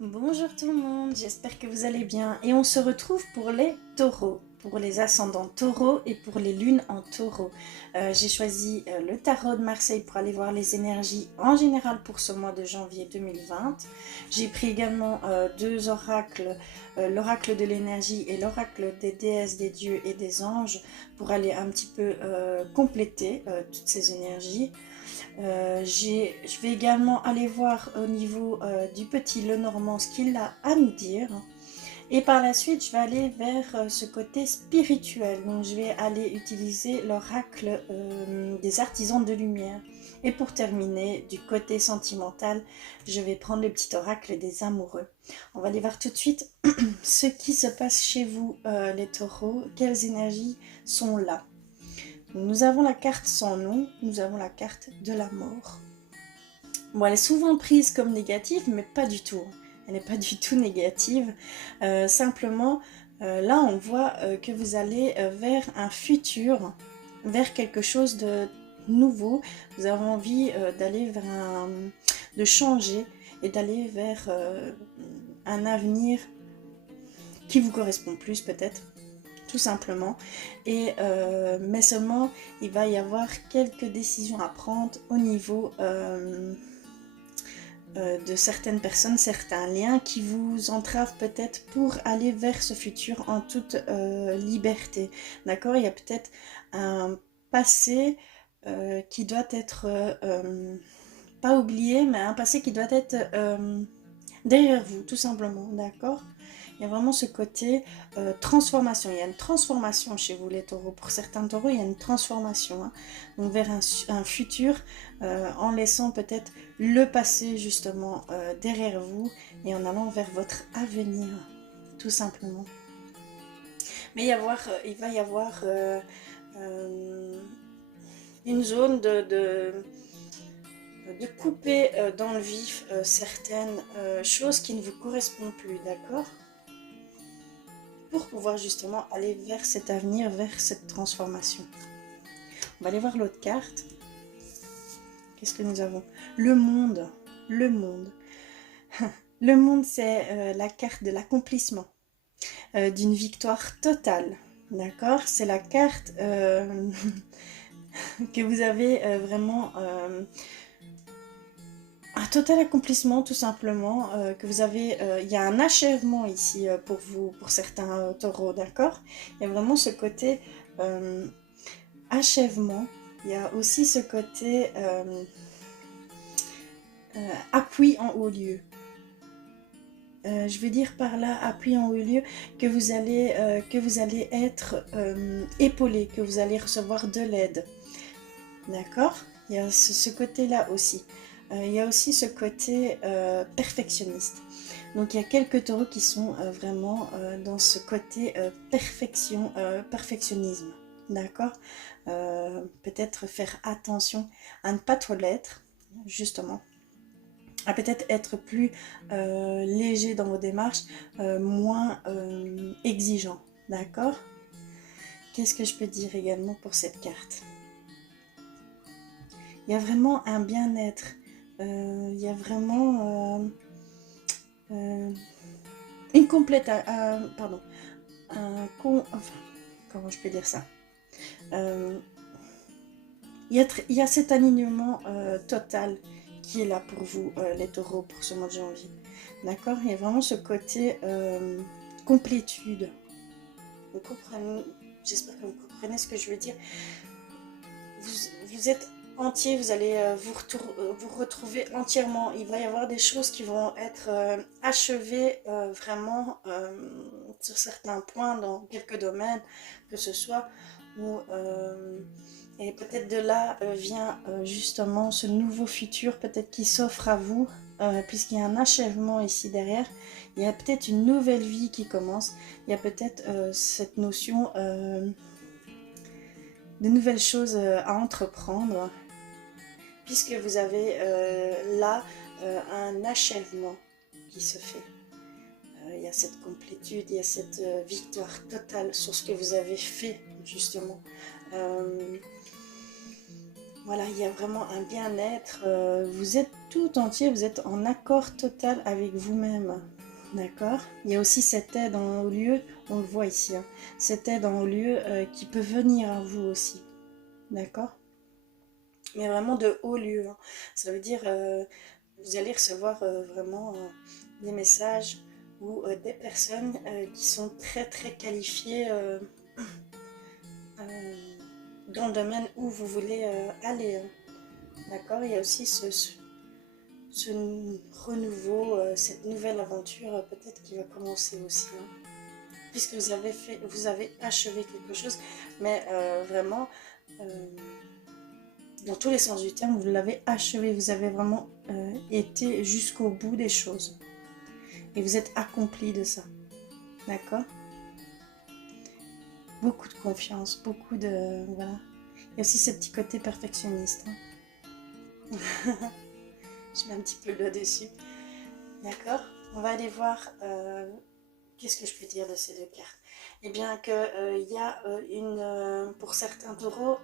Bonjour tout le monde, j'espère que vous allez bien et on se retrouve pour les taureaux, pour les ascendants taureaux et pour les lunes en taureau. J'ai choisi le tarot de Marseille pour aller voir les énergies en général pour ce mois de janvier 2020. J'ai pris également deux oracles, l'oracle de l'énergie et l'oracle des déesses, des dieux et des anges pour aller un petit peu compléter toutes ces énergies. Je vais également aller voir au niveau du petit Lenormand ce qu'il a à nous dire. Et par la suite, je vais aller vers ce côté spirituel. Donc, je vais aller utiliser l'oracle des artisans de lumière. Et pour terminer, du côté sentimental, je vais prendre le petit oracle des amoureux. On va aller voir tout de suite ce qui se passe chez vous, les taureaux. Quelles énergies sont là? Nous avons la carte sans nom, nous avons la carte de la mort. Bon, elle est souvent prise comme négative, mais pas du tout. Elle n'est pas du tout négative. Simplement, là, on voit que vous allez vers un futur, vers quelque chose de nouveau. Vous avez envie d'aller vers de changer et d'aller vers un avenir qui vous correspond plus, peut-être. Tout simplement, mais seulement il va y avoir quelques décisions à prendre au niveau de certaines personnes, certains liens qui vous entravent peut-être pour aller vers ce futur en toute liberté, d'accord? Il y a peut-être un passé qui doit être pas oublié, mais un passé qui doit être derrière vous, tout simplement, d'accord? Il y a vraiment ce côté transformation. Il y a une transformation chez vous les taureaux. Pour certains taureaux, il y a une transformation. Hein. Donc vers un futur en laissant peut-être le passé justement derrière vous et en allant vers votre avenir, tout simplement. Mais il va y avoir une zone de couper dans le vif certaines choses qui ne vous correspondent plus, d'accord? Pour pouvoir justement aller vers cet avenir, vers cette transformation. On va aller voir l'autre carte. Qu'est-ce que nous avons? Le monde. Le monde. Le monde, c'est la carte de l'accomplissement, d'une victoire totale. D'accord? C'est la carte que vous avez vraiment un total accomplissement, tout simplement, que vous avez, il y a un achèvement ici pour vous, pour certains taureaux, d'accord? Il y a vraiment ce côté achèvement, il y a aussi ce côté appui en haut lieu. Je veux dire par là, appui en haut lieu, que vous allez être épaulé, que vous allez recevoir de l'aide, d'accord? Il y a ce côté-là aussi. Il y a aussi ce côté perfectionniste. Donc il y a quelques taureaux qui sont vraiment dans ce côté perfectionnisme. D'accord? Peut-être faire attention à ne pas trop l'être, justement. À peut-être être plus léger dans vos démarches, moins exigeant. D'accord? Qu'est-ce que je peux dire également pour cette carte? Il y a vraiment un bien-être. Il y a vraiment une complète... pardon. Enfin, comment je peux dire ça? Il y a cet alignement total qui est là pour vous, les taureaux, pour ce mois de janvier. D'accord? Il y a vraiment ce côté complétude. Vous comprenez? J'espère que vous comprenez ce que je veux dire. Vous êtes entier, vous allez vous retrouver entièrement. Il va y avoir des choses qui vont être achevées vraiment sur certains points, dans quelques domaines, que ce soit où... et peut-être de là vient justement ce nouveau futur, peut-être qui s'offre à vous, puisqu'il y a un achèvement ici derrière. Il y a peut-être une nouvelle vie qui commence. Il y a peut-être cette notion de nouvelles choses à entreprendre, puisque vous avez là un achèvement qui se fait. Il y a cette complétude, il y a cette victoire totale sur ce que vous avez fait, justement. Voilà, il y a vraiment un bien-être. Vous êtes tout entier, vous êtes en accord total avec vous-même. D'accord? Il y a aussi cette aide en haut lieu, on le voit ici, hein, cette aide en haut lieu qui peut venir à vous aussi. D'accord? Mais vraiment de haut lieu, hein. Ça veut dire vous allez recevoir vraiment des messages ou des personnes qui sont très très qualifiées euh, dans le domaine où vous voulez aller, hein. D'accord? Il y a aussi ce renouveau, cette nouvelle aventure peut-être qui va commencer aussi, hein. Puisque vous avez achevé quelque chose, mais vraiment, dans tous les sens du terme, vous l'avez achevé, vous avez vraiment été jusqu'au bout des choses. Et vous êtes accompli de ça, d'accord? Beaucoup de confiance, beaucoup de... Voilà. Il y a aussi ce petit côté perfectionniste, hein. Je mets un petit peu le doigt dessus. D'accord? On va aller voir... qu'est-ce que je peux dire de ces deux cartes? Eh bien qu'il y a pour certains taureaux,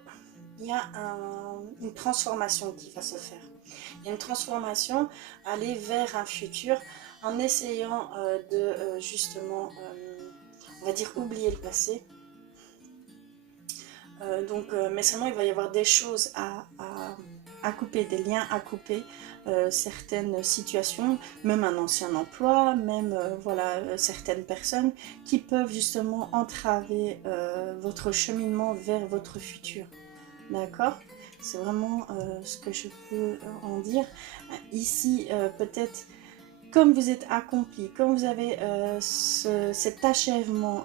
il y a une transformation qui va se faire. Il y a une transformation, aller vers un futur en essayant de justement, on va dire, oublier le passé. Mais seulement il va y avoir des choses à couper, des liens à couper, certaines situations, même un ancien emploi, même voilà, certaines personnes qui peuvent justement entraver votre cheminement vers votre futur. D'accord? C'est vraiment ce que je peux en dire. Ici, peut-être, comme vous êtes accompli, comme vous avez cet achèvement,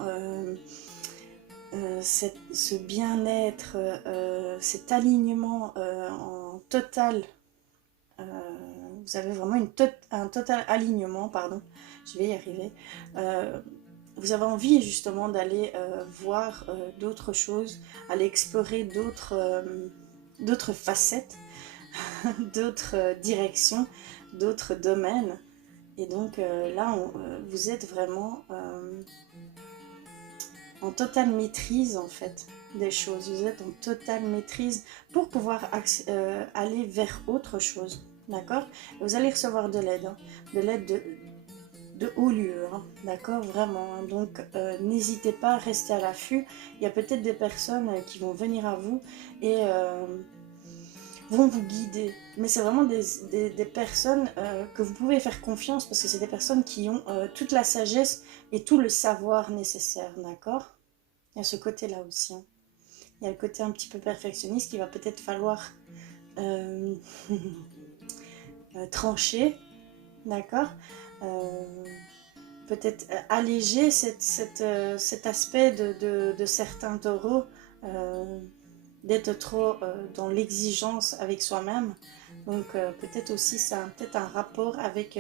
ce bien-être, cet alignement en total, vous avez vraiment un total alignement, pardon, je vais y arriver. Vous avez envie justement d'aller voir d'autres choses, aller explorer d'autres facettes, d'autres directions, d'autres domaines. Et donc là, vous êtes vraiment en totale maîtrise en fait des choses. Vous êtes en totale maîtrise pour pouvoir aller vers autre chose. D'accord? Vous allez recevoir de l'aide, hein, de l'aide de haut lieu, hein, d'accord, vraiment, hein. Donc n'hésitez pas à rester à l'affût. Il y a peut-être des personnes qui vont venir à vous et vont vous guider, mais c'est vraiment des personnes que vous pouvez faire confiance parce que c'est des personnes qui ont toute la sagesse et tout le savoir nécessaire, d'accord? Il y a ce côté-là aussi, hein. Il y a le côté un petit peu perfectionniste qui va peut-être falloir trancher, d'accord? Peut-être alléger cet aspect de certains taureaux, d'être trop dans l'exigence avec soi-même. Donc peut-être aussi ça a peut-être un rapport avec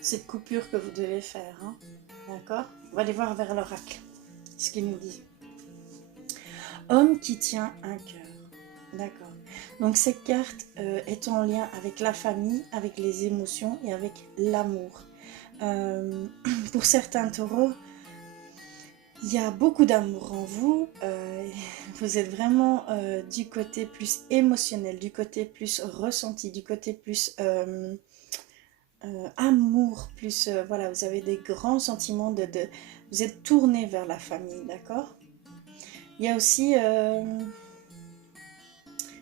cette coupure que vous devez faire, hein. D'accord? On va aller voir vers l'oracle ce qu'il nous dit. Homme qui tient un cœur. D'accord. Donc cette carte est en lien avec la famille, avec les émotions et avec l'amour. Pour certains taureaux, il y a beaucoup d'amour en vous. Vous êtes vraiment du côté plus émotionnel, du côté plus ressenti, du côté plus amour, plus voilà, vous avez des grands sentiments vous êtes tourné vers la famille, d'accord? Il y a aussi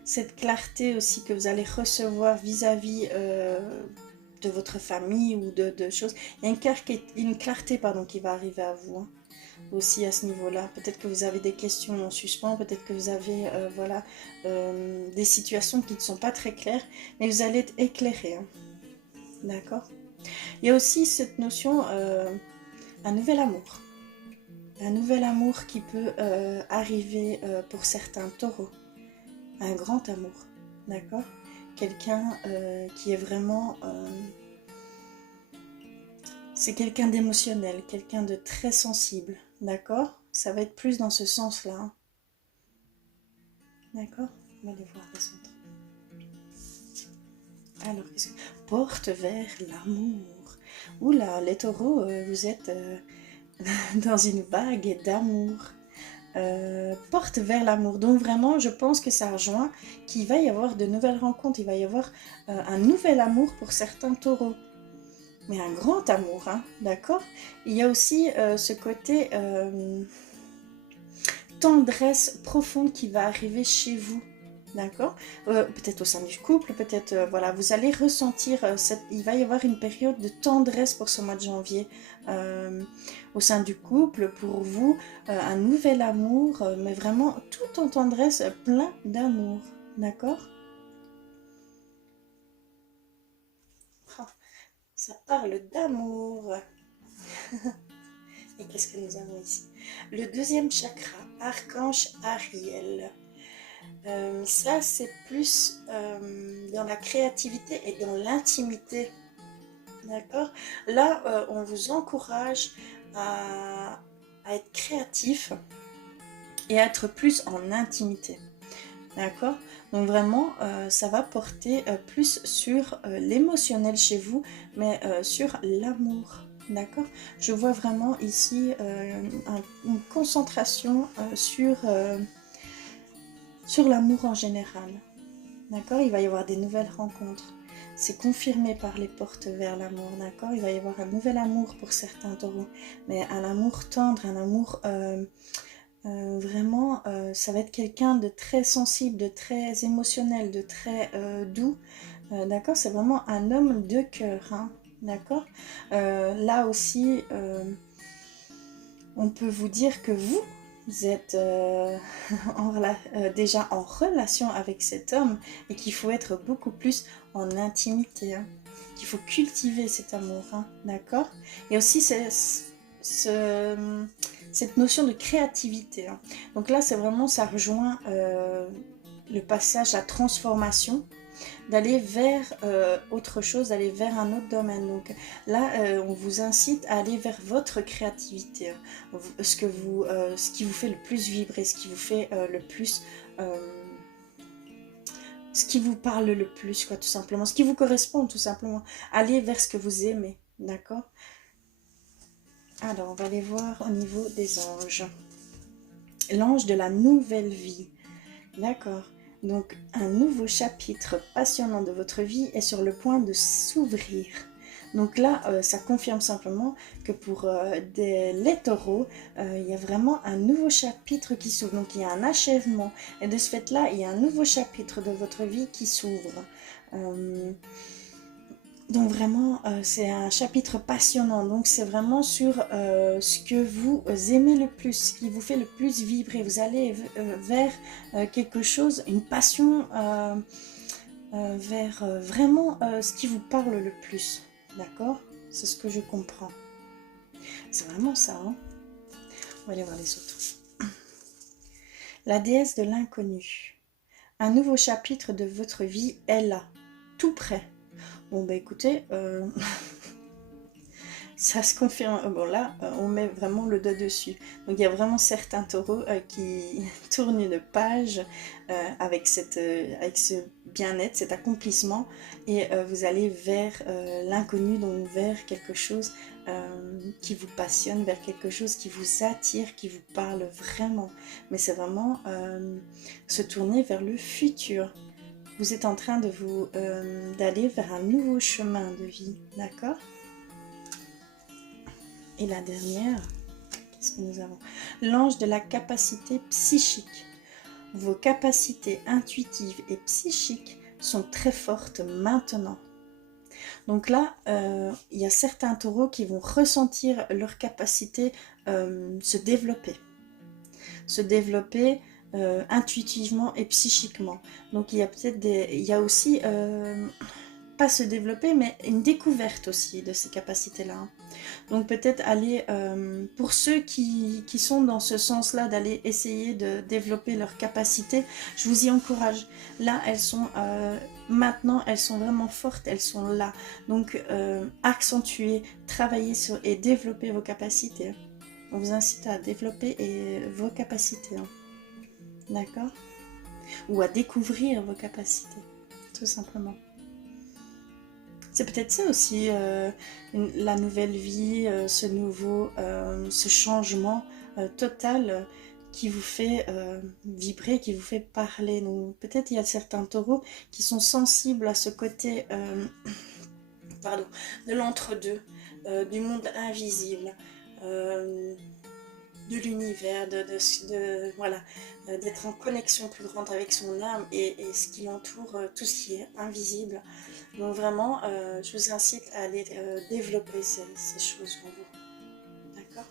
cette clarté aussi que vous allez recevoir vis-à-vis de votre famille ou de choses. Il y a une clarté pardon, qui va arriver à vous, hein, aussi à ce niveau-là. Peut-être que vous avez des questions en suspens, peut-être que vous avez voilà, des situations qui ne sont pas très claires, mais vous allez être éclairé, hein. D'accord? Il y a aussi cette notion, un nouvel amour. Un nouvel amour qui peut arriver pour certains taureaux. Un grand amour, d'accord? Quelqu'un qui est vraiment... c'est quelqu'un d'émotionnel, quelqu'un de très sensible, d'accord? Ça va être plus dans ce sens-là, hein. D'accord? On va aller voir les autres. Alors, qu'est-ce que... Porte vers l'amour. Oula, les taureaux, vous êtes dans une vague d'amour. porte vers l'amour. Donc vraiment, je pense que ça rejoint qu'il va y avoir de nouvelles rencontres, il va y avoir un nouvel amour pour certains taureaux. Mais un grand amour, hein, d'accord? Il y a aussi ce côté tendresse profonde qui va arriver chez vous. D'accord, peut-être au sein du couple, peut-être, voilà, vous allez ressentir, il va y avoir une période de tendresse pour ce mois de janvier au sein du couple, pour vous, un nouvel amour, mais vraiment tout en tendresse, plein d'amour, d'accord. Oh, ça parle d'amour. Et qu'est-ce que nous avons ici? Le deuxième chakra, Archange Ariel. Ça, c'est plus dans la créativité et dans l'intimité. D'accord? Là, on vous encourage à être créatif et à être plus en intimité. D'accord? Donc vraiment, ça va porter plus sur l'émotionnel chez vous, mais sur l'amour. D'accord? Je vois vraiment ici une concentration sur l'amour en général. D'accord? Il va y avoir des nouvelles rencontres. C'est confirmé par les portes vers l'amour. D'accord? Il va y avoir un nouvel amour pour certains taureaux. Mais un amour tendre, un amour vraiment, ça va être quelqu'un de très sensible, de très émotionnel, de très doux. D'accord? C'est vraiment un homme de cœur. Hein? D'accord? Là aussi, on peut vous dire que vous êtes déjà en relation avec cet homme et qu'il faut être beaucoup plus en intimité, hein, qu'il faut cultiver cet amour, hein, d'accord? Et aussi cette notion de créativité, hein. Donc là, c'est vraiment, ça rejoint le passage à transformation, d'aller vers autre chose, d'aller vers un autre domaine. Donc là, on vous incite à aller vers votre créativité, hein. Ce qui vous fait le plus vibrer, ce qui vous fait le plus... ce qui vous parle le plus, quoi, tout simplement. Ce qui vous correspond, tout simplement. Allez vers ce que vous aimez, d'accord? Alors, on va aller voir au niveau des anges. L'ange de la nouvelle vie, d'accord? Donc, un nouveau chapitre passionnant de votre vie est sur le point de s'ouvrir. Donc là, ça confirme simplement que pour les taureaux, il y a vraiment un nouveau chapitre qui s'ouvre. Donc il y a un achèvement. Et de ce fait-là, il y a un nouveau chapitre de votre vie qui s'ouvre. Donc vraiment, c'est un chapitre passionnant. Donc c'est vraiment sur ce que vous aimez le plus, ce qui vous fait le plus vibrer. Vous allez vers quelque chose, une passion, vers vraiment ce qui vous parle le plus. D'accord? C'est ce que je comprends. C'est vraiment ça, hein? On va aller voir les autres. La déesse de l'inconnu. Un nouveau chapitre de votre vie est là, tout près. Bon, bah écoutez, ça se confirme. Bon, là, on met vraiment le doigt dessus. Donc, il y a vraiment certains taureaux qui tournent une page avec ce bien-être, cet accomplissement. Et vous allez vers l'inconnu, donc vers quelque chose qui vous passionne, vers quelque chose qui vous attire, qui vous parle vraiment. Mais c'est vraiment se tourner vers le futur. Vous êtes en train d'aller vers un nouveau chemin de vie, d'accord? Et la dernière, qu'est-ce que nous avons? L'ange de la capacité psychique. Vos capacités intuitives et psychiques sont très fortes maintenant. Donc là, il y a certains taureaux qui vont ressentir leur capacité se développer. Se développer intuitivement et psychiquement. Donc il y a il y a aussi... pas se développer, mais une découverte aussi de ces capacités-là. Donc peut-être aller, pour ceux qui sont dans ce sens-là, d'aller essayer de développer leurs capacités, je vous y encourage. Là, elles sont, maintenant, elles sont vraiment fortes, elles sont là. Donc accentuer, travailler sur et développer vos capacités. On vous incite à développer vos capacités. Hein. D'accord? Ou à découvrir vos capacités, tout simplement. C'est peut-être ça aussi, la nouvelle vie, ce changement total qui vous fait vibrer, qui vous fait parler. Donc peut-être il y a certains taureaux qui sont sensibles à ce côté pardon, de l'entre-deux, du monde invisible, de l'univers, voilà, d'être en connexion plus grande avec son âme et ce qui l'entoure, tout ce qui est invisible. Donc vraiment, je vous incite à aller développer ces choses en vous. D'accord?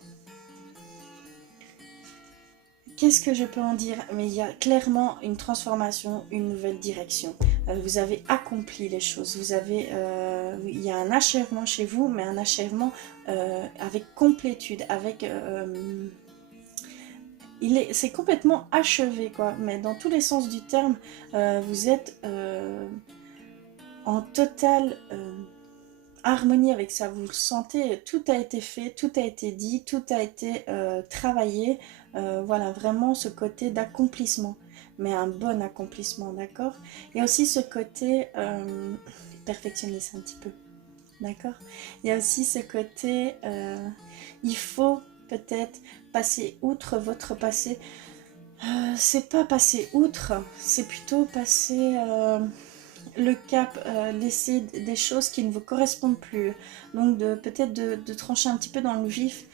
Qu'est-ce que je peux en dire? Mais il y a clairement une transformation, une nouvelle direction. Vous avez accompli les choses. Vous avez, il y a un achèvement chez vous, mais un achèvement avec complétude, avec c'est complètement achevé, quoi. Mais dans tous les sens du terme, vous êtes en totale harmonie avec ça. Vous le sentez, tout a été fait, tout a été dit, tout a été travaillé. Voilà, vraiment ce côté d'accomplissement, mais un bon accomplissement, d'accord? Et aussi ce côté perfectionniste un petit peu, d'accord? Il y a aussi ce côté, il faut peut-être passer outre votre passé. C'est pas passer outre, c'est plutôt passer le cap, laisser des choses qui ne vous correspondent plus. Donc peut-être de trancher un petit peu dans le vif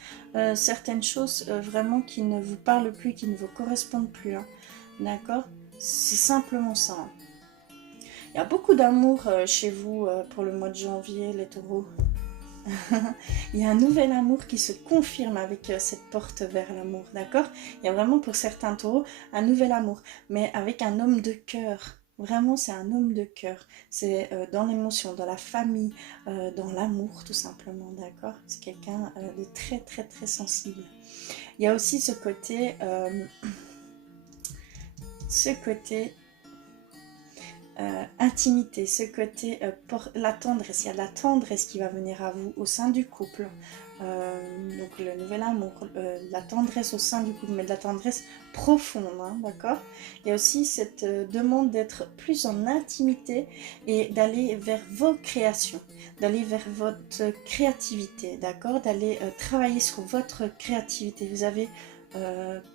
certaines choses vraiment qui ne vous parlent plus, qui ne vous correspondent plus. Hein. D'accord? C'est simplement ça. Hein. Il y a beaucoup d'amour chez vous pour le mois de janvier, les taureaux. Il y a un nouvel amour qui se confirme avec cette porte vers l'amour, d'accord? Il y a vraiment pour certains taureaux un nouvel amour, mais avec un homme de cœur. Vraiment, c'est un homme de cœur. C'est dans l'émotion, dans la famille, dans l'amour, tout simplement, d'accord? C'est quelqu'un de très, très, très sensible. Il y a aussi ce côté intimité, ce côté la tendresse, il y a de la tendresse qui va venir à vous au sein du couple, donc le nouvel amour, la tendresse au sein du couple, mais de la tendresse profonde, hein, d'accord? Il y a aussi cette demande d'être plus en intimité et d'aller vers vos créations, d'aller vers votre créativité, d'accord? D'aller travailler sur votre créativité. Vous avez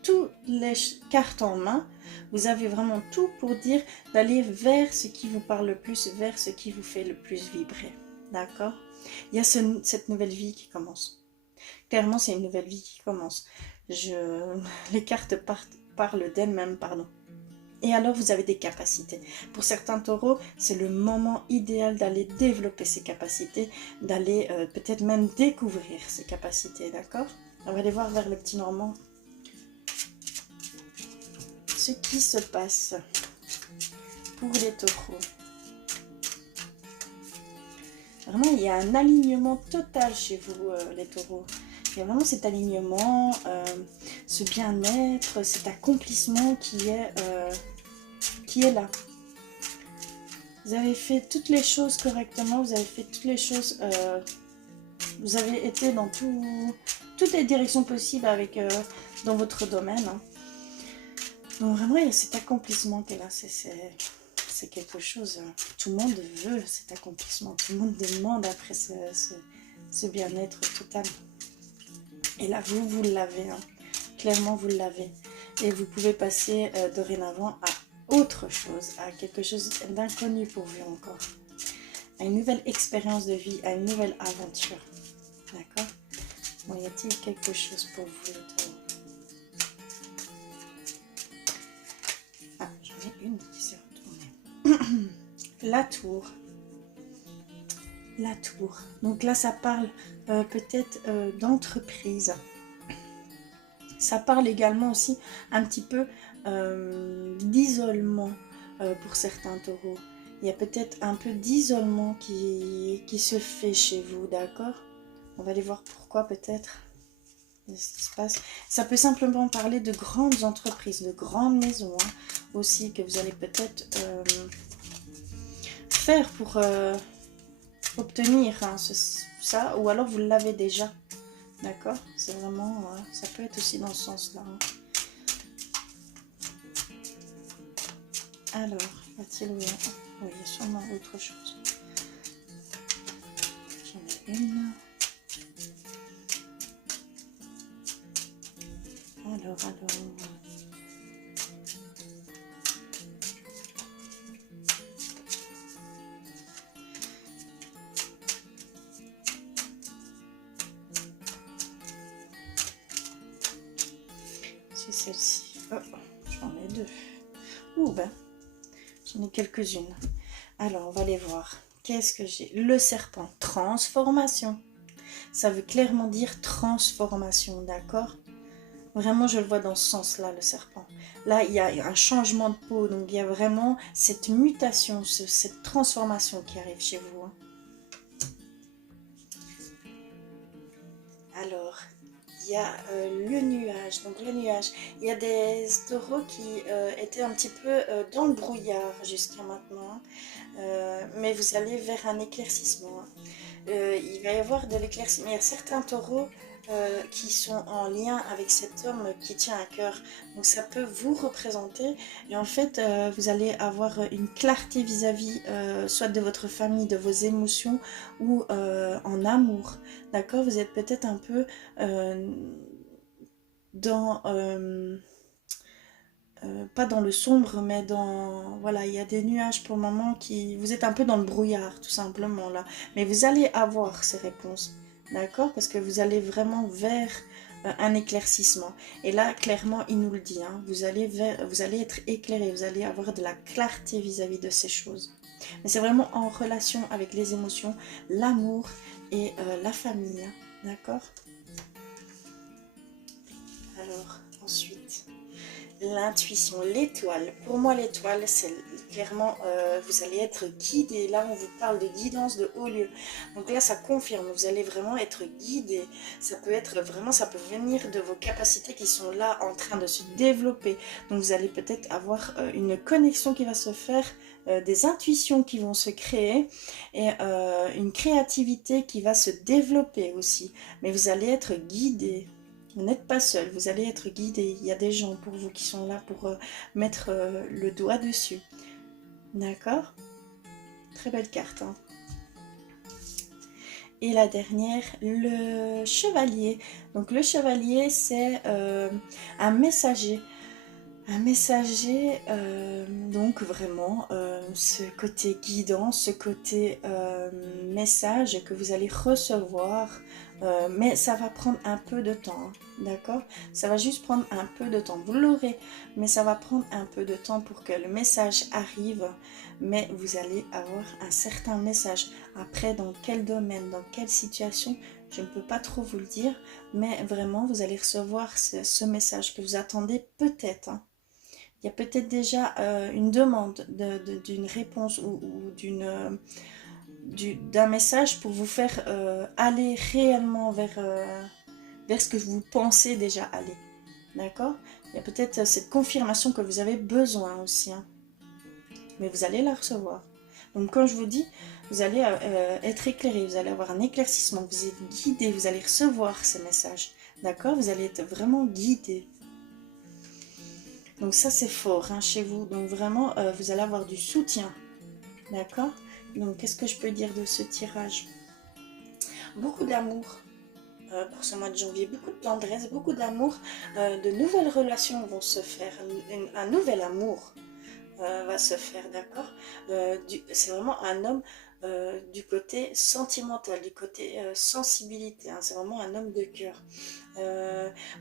toutes les cartes en main, vous avez vraiment tout pour dire d'aller vers ce qui vous parle le plus, vers ce qui vous fait le plus vibrer. D'accord? Il y a cette nouvelle vie qui commence. Clairement, c'est une nouvelle vie qui commence. Les cartes parlent d'elles-mêmes, pardon. Et alors, vous avez des capacités. Pour certains taureaux, c'est le moment idéal d'aller développer ces capacités, d'aller peut-être même découvrir ces capacités, d'accord? On va aller voir vers le petit Normand ce qui se passe pour les taureaux. Vraiment, il y a un alignement total chez vous, les taureaux. Il y a vraiment cet alignement, ce bien-être, cet accomplissement qui est là. Vous avez fait toutes les choses correctement, vous avez fait toutes les choses, vous avez été dans toutes les directions possibles dans votre domaine. Hein. Donc vraiment, il y a cet accomplissement qui est là, c'est quelque chose, tout le monde veut cet accomplissement, tout le monde demande après ce bien-être total. Et là, vous l'avez, hein. Clairement, vous l'avez. Et vous pouvez passer dorénavant à autre chose, à quelque chose d'inconnu pour vous encore, à une nouvelle expérience de vie, à une nouvelle aventure. D'accord? Bon, y a-t-il quelque chose pour vous, les taureaux? Ah, j'en ai une qui s'est retournée. La tour. La tour. Donc là, ça parle peut-être d'entreprise. Ça parle également aussi un petit peu d'isolement pour certains taureaux. Il y a peut-être un peu d'isolement qui se fait chez vous, d'accord? On va aller voir pourquoi peut-être. Ce qui se passe. Ça peut simplement parler de grandes entreprises, de grandes maisons hein, aussi que vous allez peut-être faire pour obtenir hein, ça, ou alors vous l'avez déjà, d'accord? C'est vraiment, ça peut être aussi dans ce sens-là. Hein. Alors, y a-t-il oui, il y a sûrement autre chose. J'en ai une. Alors. celle-ci. Oh, j'en ai deux. Ouh, ben, j'en ai quelques-unes. Alors, on va les voir. Qu'est-ce que j'ai? Le serpent, transformation. Ça veut clairement dire transformation, d'accord? Vraiment, je le vois dans ce sens-là, le serpent. Là, il y a un changement de peau, donc il y a vraiment cette mutation, cette transformation qui arrive chez vous. Hein. Alors, il y a le nuage. Donc le nuage, il y a des taureaux qui étaient un petit peu dans le brouillard jusqu'à maintenant. Mais vous allez vers un éclaircissement. Hein. Il va y avoir de l'éclaircissement. Il y a certains taureaux qui sont en lien avec cet homme qui tient à cœur. Donc ça peut vous représenter. Et en fait, vous allez avoir une clarté vis-à-vis soit de votre famille, de vos émotions ou en amour. D'accord? Vous êtes peut-être un peu dans... pas dans le sombre, mais dans... Voilà, il y a des nuages pour le moment qui... Vous êtes un peu dans le brouillard, tout simplement, là. Mais vous allez avoir ces réponses, d'accord? Parce que vous allez vraiment vers un éclaircissement. Et là, clairement, il nous le dit, hein, vous allez être éclairé, vous allez avoir de la clarté vis-à-vis de ces choses. Mais c'est vraiment en relation avec les émotions, l'amour et la famille, hein, d'accord? Alors, ensuite... L'intuition, l'étoile. Pour moi, l'étoile, c'est clairement, vous allez être guidé. Là, on vous parle de guidance de haut lieu. Donc là, ça confirme, vous allez vraiment être guidé. Ça peut être vraiment, ça peut venir de vos capacités qui sont là en train de se développer. Donc vous allez peut-être avoir une connexion qui va se faire, des intuitions qui vont se créer et une créativité qui va se développer aussi. Mais vous allez être guidé. Vous n'êtes pas seul, vous allez être guidé. Il y a des gens pour vous qui sont là pour mettre le doigt dessus. D'accord? Très belle carte. Hein. Et la dernière, le chevalier. Donc le chevalier, c'est un messager. Un messager, donc vraiment, ce côté guidant, ce côté message que vous allez recevoir, mais ça va prendre un peu de temps, hein, d'accord? Ça va juste prendre un peu de temps, vous l'aurez, mais ça va prendre un peu de temps pour que le message arrive, mais vous allez avoir un certain message. Après, dans quel domaine, dans quelle situation, je ne peux pas trop vous le dire, mais vraiment, vous allez recevoir ce message que vous attendez peut-être, hein. Il y a peut-être déjà une demande d'une réponse ou d'un message pour vous faire aller réellement vers ce que vous pensez déjà aller. D'accord? Il y a peut-être cette confirmation que vous avez besoin aussi. Hein. Mais vous allez la recevoir. Donc quand je vous dis, vous allez être éclairé, vous allez avoir un éclaircissement, vous êtes guidé, vous allez recevoir ces messages. D'accord? Vous allez être vraiment guidé. Donc ça c'est fort hein, chez vous, donc vraiment vous allez avoir du soutien, d'accord? Donc qu'est-ce que je peux dire de ce tirage? Beaucoup d'amour pour ce mois de janvier, beaucoup de tendresse, beaucoup d'amour, de nouvelles relations vont se faire, un nouvel amour va se faire, d'accord? C'est vraiment un homme du côté sentimental, du côté sensibilité, hein, c'est vraiment un homme de cœur.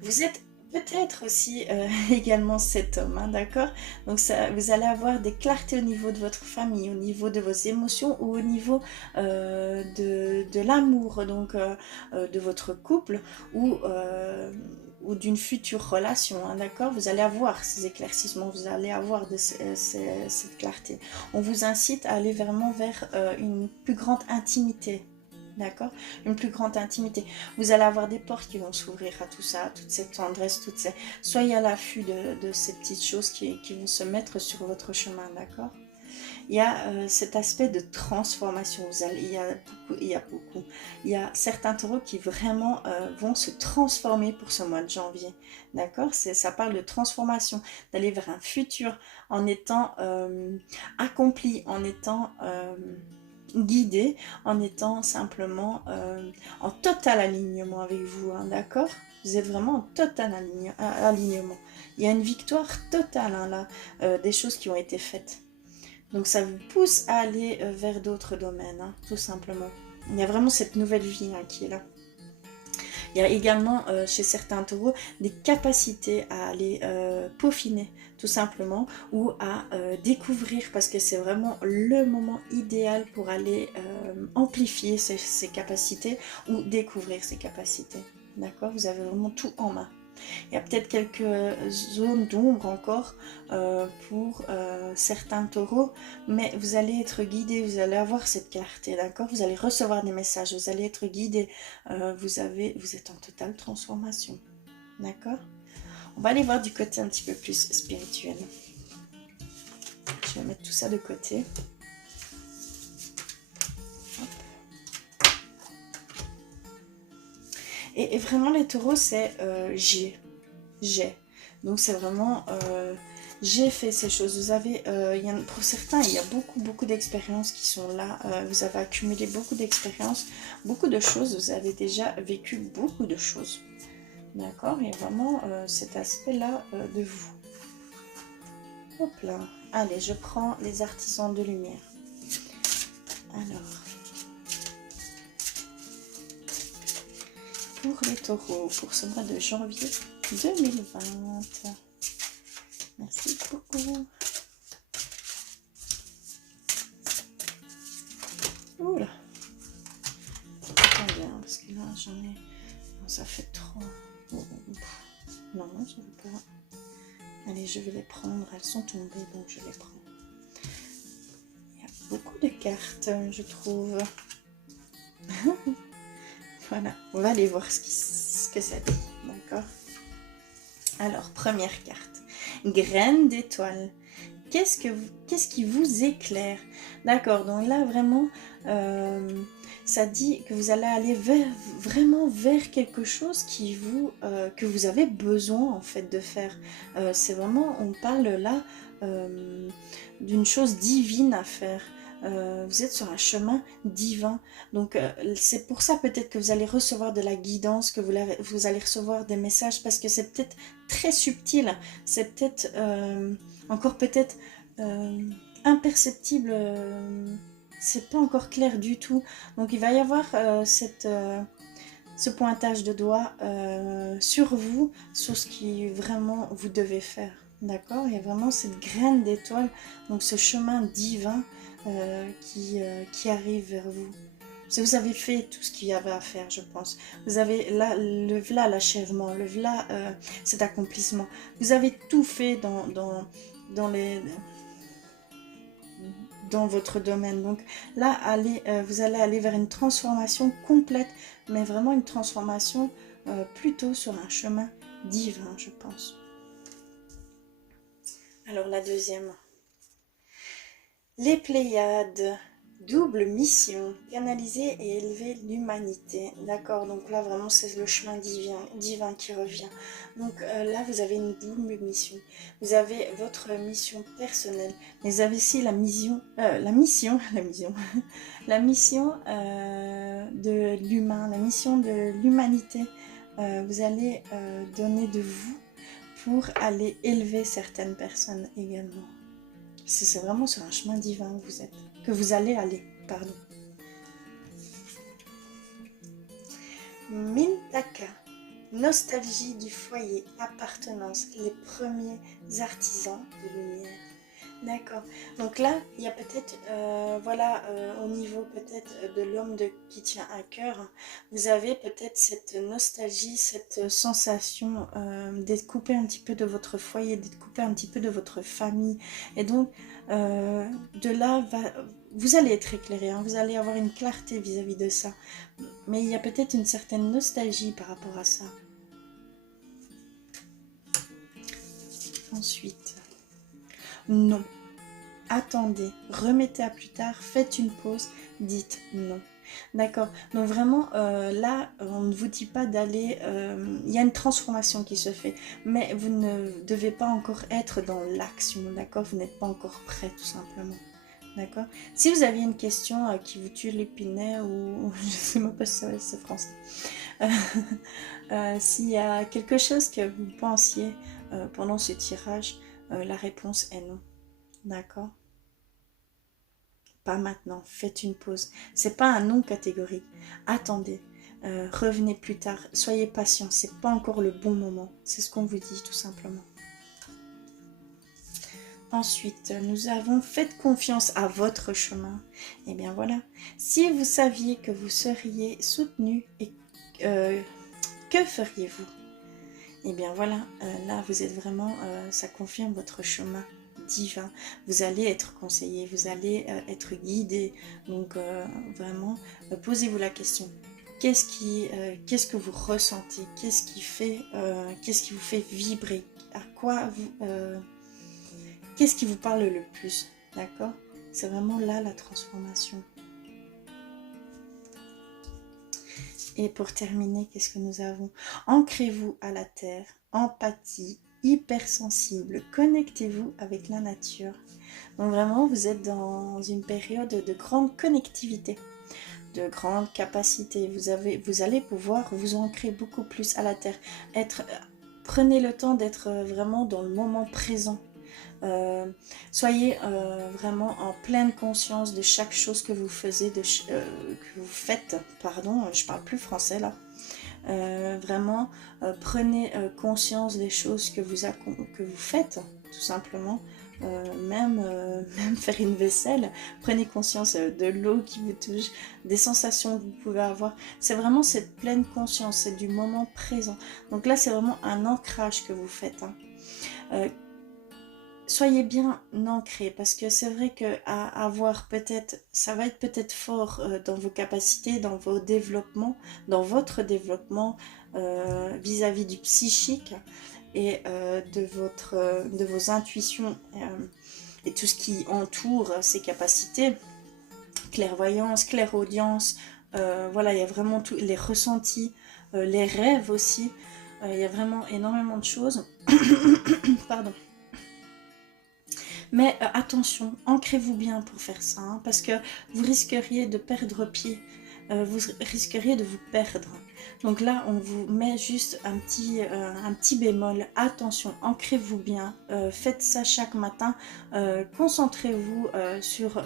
Vous êtes peut-être aussi également cet homme, hein, d'accord? Donc ça, vous allez avoir des clartés au niveau de votre famille, au niveau de vos émotions ou au niveau de l'amour, donc de votre couple ou d'une future relation, hein, d'accord? Vous allez avoir ces éclaircissements, vous allez avoir cette clarté. On vous incite à aller vraiment vers une plus grande intimité. D'accord? Une plus grande intimité. Vous allez avoir des portes qui vont s'ouvrir à tout ça, à toute cette tendresse, Soyez à l'affût de ces petites choses qui vont se mettre sur votre chemin, d'accord? Il y a cet aspect de transformation. Il y a certains taureaux qui vraiment vont se transformer pour ce mois de janvier, d'accord? Ça parle de transformation, d'aller vers un futur en étant accompli, en étant... guidé en étant simplement en total alignement avec vous, hein, d'accord? Vous êtes vraiment en total alignement. Il y a une victoire totale hein, là, des choses qui ont été faites. Donc ça vous pousse à aller vers d'autres domaines, hein, tout simplement. Il y a vraiment cette nouvelle vie hein, qui est là. Il y a également chez certains taureaux des capacités à aller peaufiner tout simplement ou à découvrir parce que c'est vraiment le moment idéal pour aller amplifier ses capacités ou découvrir ses capacités. D'accord? Vous avez vraiment tout en main. Il y a peut-être quelques zones d'ombre encore pour certains taureaux, mais vous allez être guidé, vous allez avoir cette clarté, d'accord? Vous allez recevoir des messages, vous allez être guidé, vous êtes en totale transformation, d'accord? On va aller voir du côté un petit peu plus spirituel. Je vais mettre tout ça de côté. Et vraiment les taureaux, c'est j'ai. Donc c'est vraiment j'ai fait ces choses. Vous avez, pour certains, il y a beaucoup d'expériences qui sont là. Vous avez accumulé beaucoup d'expériences, beaucoup de choses. Vous avez déjà vécu beaucoup de choses. D'accord? Et vraiment cet aspect-là de vous. Hop là. Allez, je prends les artisans de lumière. Alors. Pour les taureaux, pour ce mois de janvier 2020. Merci beaucoup. Oula. Attendez, hein, parce que là, j'en ai... Non, ça fait trop... Non, je ne veux pas. Allez, je vais les prendre. Elles sont tombées, donc je les prends. Il y a beaucoup de cartes, je trouve. Voilà, on va aller voir ce que ça dit, d'accord? Alors, première carte. Graine d'étoile. Qu'est-ce qui vous éclaire? D'accord, donc là, vraiment, ça dit que vous allez aller vraiment vers quelque chose que vous avez besoin, en fait, de faire. C'est vraiment, on parle là d'une chose divine à faire. Vous êtes sur un chemin divin, donc c'est pour ça peut-être que vous allez recevoir de la guidance, que vous allez recevoir des messages, parce que c'est peut-être très subtil, c'est peut-être encore peut-être imperceptible, c'est pas encore clair du tout, donc il va y avoir ce pointage de doigt sur vous, sur ce qui vraiment vous devez faire, d'accord? Il y a vraiment cette graine d'étoile, donc ce chemin divin qui arrive vers vous. Si vous avez fait tout ce qu'il y avait à faire, je pense. Vous avez là, le voilà l'achèvement, le voilà cet accomplissement. Vous avez tout fait dans votre domaine. Donc là, vous allez aller vers une transformation complète, mais vraiment une transformation plutôt sur un chemin divin, je pense. Alors la deuxième. Les Pléiades, double mission, canaliser et élever l'humanité. D'accord, donc là vraiment c'est le chemin divin qui revient. Donc là vous avez une double mission. Vous avez votre mission personnelle, mais vous avez aussi la mission de l'humain, la mission de l'humanité. Vous allez donner de vous pour aller élever certaines personnes également. C'est vraiment sur un chemin divin que vous allez aller, pardon. Mintaka, nostalgie du foyer, appartenance, les premiers artisans de lumière. D'accord. Donc là, il y a peut-être, au niveau peut-être de l'homme qui tient à cœur, vous avez peut-être cette nostalgie, cette sensation d'être coupé un petit peu de votre foyer, d'être coupé un petit peu de votre famille. Et donc, de là, vous allez être éclairé, hein, vous allez avoir une clarté vis-à-vis de ça. Mais il y a peut-être une certaine nostalgie par rapport à ça. Ensuite... Non. Attendez, remettez à plus tard, faites une pause, dites non. D'accord, donc vraiment là on ne vous dit pas d'aller, il y a une transformation qui se fait, mais vous ne devez pas encore être dans l'action, d'accord, vous n'êtes pas encore prêt tout simplement. D'accord. Si vous aviez une question qui vous tue l'épinay ou je ne sais même pas si c'est français, s'il y a quelque chose que vous pensiez pendant ce tirage, la réponse est non. D'accord. Pas maintenant, faites une pause. C'est pas un non catégorique. Attendez. revenez plus tard, soyez patient, c'est pas encore le bon moment, c'est ce qu'on vous dit tout simplement. Ensuite, nous avons faites confiance à votre chemin. Et bien voilà, si vous saviez que vous seriez soutenu, et que feriez-vous? Et bien voilà, là vous êtes vraiment, ça confirme votre chemin divin. Vous allez être conseillé, vous allez être guidé. Donc vraiment, posez-vous la question. Qu'est-ce que vous ressentez? Qu'est-ce qui vous fait vibrer? À quoi vous... qu'est-ce qui vous parle le plus? D'accord? C'est vraiment là la transformation. Et pour terminer, qu'est-ce que nous avons? Ancrez-vous à la terre, empathie, hypersensible, connectez-vous avec la nature. Donc vraiment, vous êtes dans une période de grande connectivité, de grande capacité. Vous allez pouvoir vous ancrer beaucoup plus à la terre. Prenez le temps d'être vraiment dans le moment présent. Soyez vraiment en pleine conscience de chaque chose que vous faites, pardon, je parle plus français là. Vraiment, prenez conscience des choses que vous faites, tout simplement. Même faire une vaisselle, prenez conscience de l'eau qui vous touche, des sensations que vous pouvez avoir. C'est vraiment cette pleine conscience, c'est du moment présent. Donc là, c'est vraiment un ancrage que vous faites. Soyez bien ancrés, parce que c'est vrai que ça va être peut-être fort dans vos capacités, dans vos développements, dans votre développement vis-à-vis du psychique et de vos intuitions et tout ce qui entoure ces capacités, clairvoyance, clairaudience, voilà, il y a vraiment tous les ressentis, les rêves aussi, il y a vraiment énormément de choses. Pardon. Mais attention, ancrez-vous bien pour faire ça, hein, parce que vous risqueriez de perdre pied, vous risqueriez de vous perdre. Donc là, on vous met juste un petit bémol. Attention, ancrez-vous bien, faites ça chaque matin, concentrez-vous sur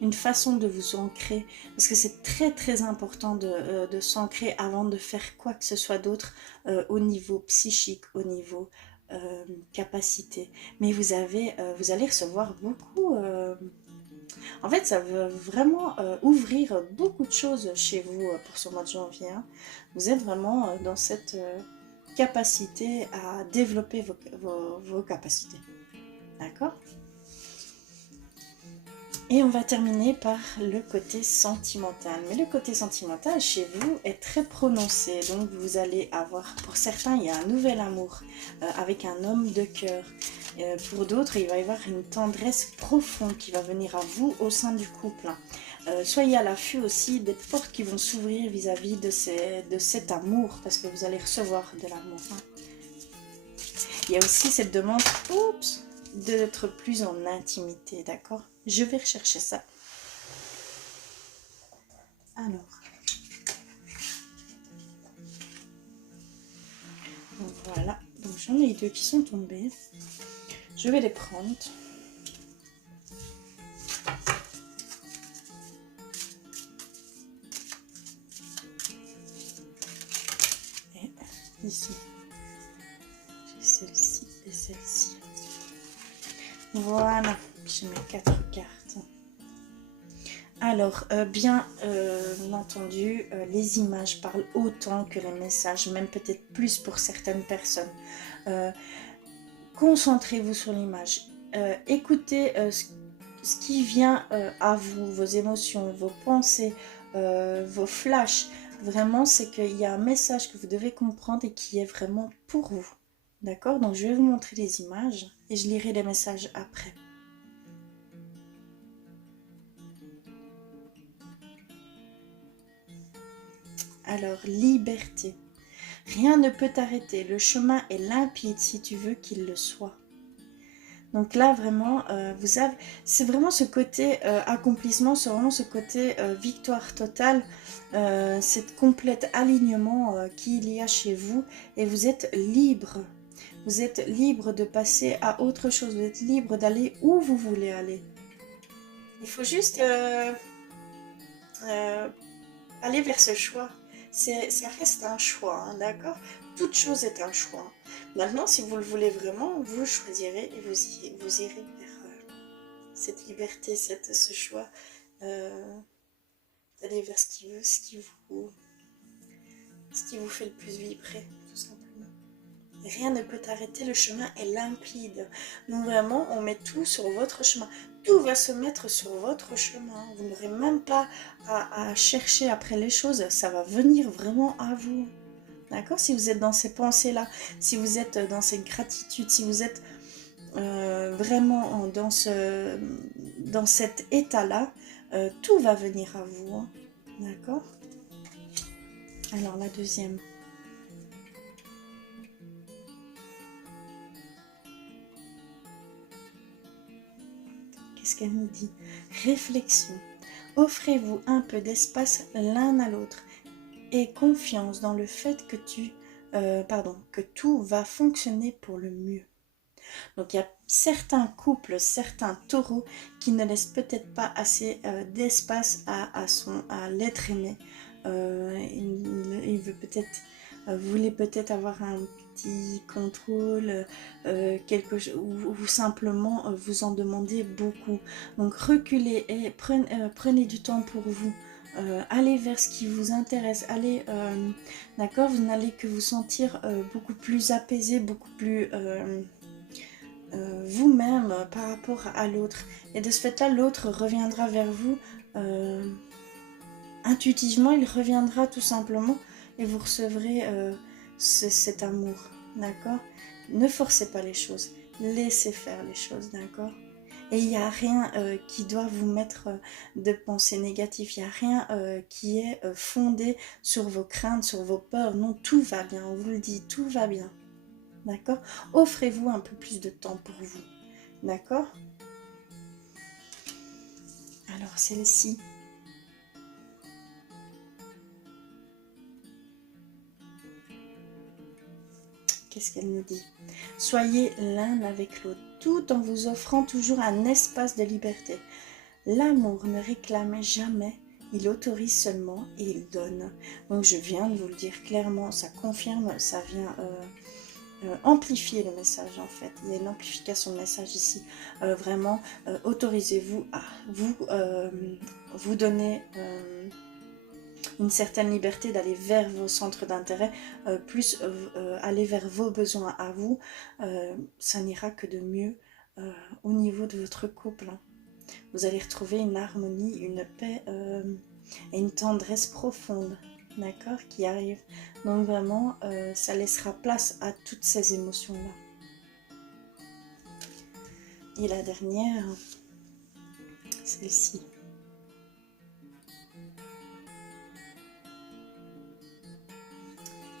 une façon de vous ancrer, parce que c'est très très important de s'ancrer avant de faire quoi que ce soit d'autre au niveau psychique, au niveau capacité. Mais vous allez recevoir beaucoup... En fait, ça veut vraiment ouvrir beaucoup de choses chez vous pour ce mois de janvier. Hein. Vous êtes vraiment dans cette capacité à développer vos capacités. D'accord ? Et on va terminer par le côté sentimental. Mais le côté sentimental chez vous est très prononcé. Donc vous allez avoir, pour certains, il y a un nouvel amour avec un homme de cœur. Pour d'autres, il va y avoir une tendresse profonde qui va venir à vous au sein du couple. Soyez à l'affût aussi des portes qui vont s'ouvrir vis-à-vis de cet amour, parce que vous allez recevoir de l'amour. Hein. Il y a aussi cette demande, d'être plus en intimité, d'accord ? Je vais rechercher ça. Alors. Donc voilà. Donc j'en ai deux qui sont tombés. Je vais les prendre. Et ici, j'ai celle-ci et celle-ci. Voilà. J'ai mes 4 cartes. Alors, bien entendu, les images parlent autant que les messages, même peut-être plus pour certaines personnes. Concentrez-vous sur l'image. Écoutez ce qui vient à vous, vos émotions, vos pensées, vos flashs. Vraiment, c'est qu'il y a un message que vous devez comprendre et qui est vraiment pour vous. D'accord ? Donc, je vais vous montrer les images et je lirai les messages après. Alors, liberté. Rien ne peut t'arrêter. Le chemin est limpide si tu veux qu'il le soit. Donc là, vraiment, c'est vraiment ce côté accomplissement, c'est vraiment ce côté victoire totale, cet complète alignement qu'il y a chez vous. Et vous êtes libre. Vous êtes libre de passer à autre chose. Vous êtes libre d'aller où vous voulez aller. Il faut juste aller vers ce choix. ça reste un choix, hein, d'accord? Toute chose est un choix. Maintenant, si vous le voulez vraiment, vous choisirez et vous irez vers cette liberté, ce choix euh, d'aller vers ce qui vous fait le plus vibrer, tout simplement. Rien ne peut arrêter, le chemin est limpide. Donc vraiment, on met tout sur votre chemin. Tout va se mettre sur votre chemin. Vous n'aurez même pas à chercher après les choses. Ça va venir vraiment à vous. D'accord? Si vous êtes dans ces pensées-là, si vous êtes dans cette gratitude, si vous êtes vraiment dans cet état-là, tout va venir à vous. Hein. D'accord? Alors la deuxième. Qu'est-ce qu'elle nous dit? Réflexion. Offrez-vous un peu d'espace l'un à l'autre et confiance dans le fait que tout va fonctionner pour le mieux. Donc il y a certains couples, certains taureaux qui ne laissent peut-être pas assez d'espace à l'être aimé. Il veut peut-être, vous voulez peut-être avoir un petit contrôle, quelque chose, ou simplement vous en demandez beaucoup. Donc reculez et prenez du temps pour vous. Allez vers ce qui vous intéresse, allez, d'accord, vous n'allez que vous sentir beaucoup plus apaisé, beaucoup plus vous-même par rapport à l'autre. Et de ce fait-là, l'autre reviendra vers vous intuitivement, il reviendra tout simplement et vous recevrez cet amour, d'accord? Ne forcez pas les choses, laissez faire les choses, d'accord? Et il n'y a rien qui doit vous mettre de pensées négatives, il n'y a rien qui est fondé sur vos craintes, sur vos peurs. Non, tout va bien, on vous le dit, tout va bien. D'accord? Offrez-vous un peu plus de temps pour vous. D'accord? Alors, celle-ci. Qu'est-ce qu'elle nous dit? Soyez l'un avec l'autre, tout en vous offrant toujours un espace de liberté. L'amour ne réclame jamais, il autorise seulement et il donne. Donc, je viens de vous le dire clairement, ça confirme, ça vient... amplifier le message en fait. Il y a une amplification de message ici. Vraiment, autorisez-vous à vous donner une certaine liberté d'aller vers vos centres d'intérêt, plus aller vers vos besoins à vous. Ça n'ira que de mieux au niveau de votre couple. Vous allez retrouver une harmonie, une paix et une tendresse profonde. D'accord, qui arrive. Donc vraiment, ça laissera place à toutes ces émotions-là. Et la dernière, celle-ci.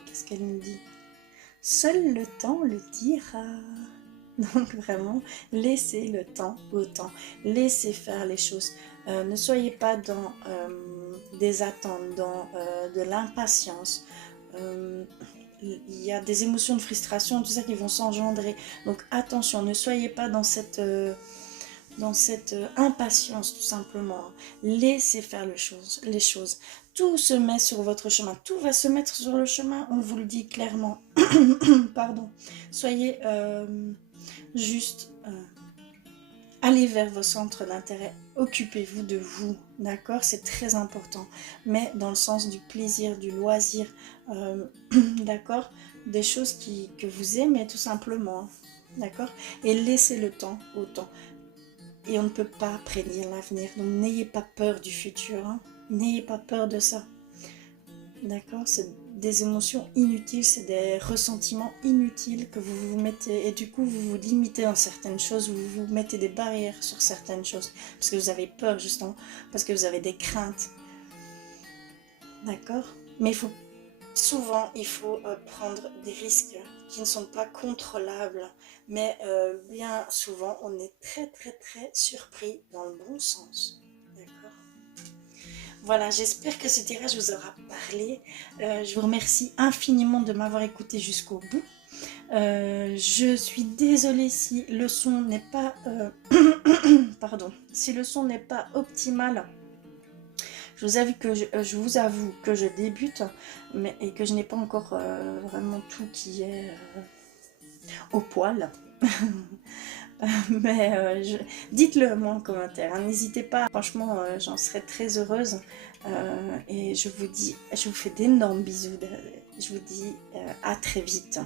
Qu'est-ce qu'elle nous dit? Seul le temps le dira. Donc vraiment, laissez le temps au temps. Laissez faire les choses. Ne soyez pas dans des attentes, dans de l'impatience. Il y a des émotions de frustration, tout ça qui vont s'engendrer. Donc attention, ne soyez pas dans cette impatience tout simplement. Laissez faire les choses. Tout se met sur votre chemin. Tout va se mettre sur le chemin, on vous le dit clairement. Pardon. Soyez juste... allez vers vos centres d'intérêt, occupez-vous de vous, d'accord? C'est très important, mais dans le sens du plaisir, du loisir, d'accord? Des choses que vous aimez tout simplement, d'accord? Et laissez le temps au temps. Et on ne peut pas prédire l'avenir, donc n'ayez pas peur du futur, hein? N'ayez pas peur de ça, d'accord? C'est des émotions inutiles, c'est des ressentiments inutiles que vous vous mettez, et du coup vous vous limitez dans certaines choses, vous vous mettez des barrières sur certaines choses, parce que vous avez peur justement, parce que vous avez des craintes, d'accord? Mais souvent il faut prendre des risques qui ne sont pas contrôlables, mais bien souvent on est très très très surpris dans le bon sens, d'accord? Voilà, j'espère que ce tirage vous aura parlé. Je vous remercie infiniment de m'avoir écouté jusqu'au bout. Je suis désolée si le son n'est pas... pardon, si le son n'est pas optimal. Je vous avoue que je débute et que je n'ai pas encore vraiment tout qui est au poil. Mais dites-le moi en commentaire, hein. N'hésitez pas, franchement j'en serais très heureuse. Et je vous fais d'énormes bisous, je vous dis à très vite.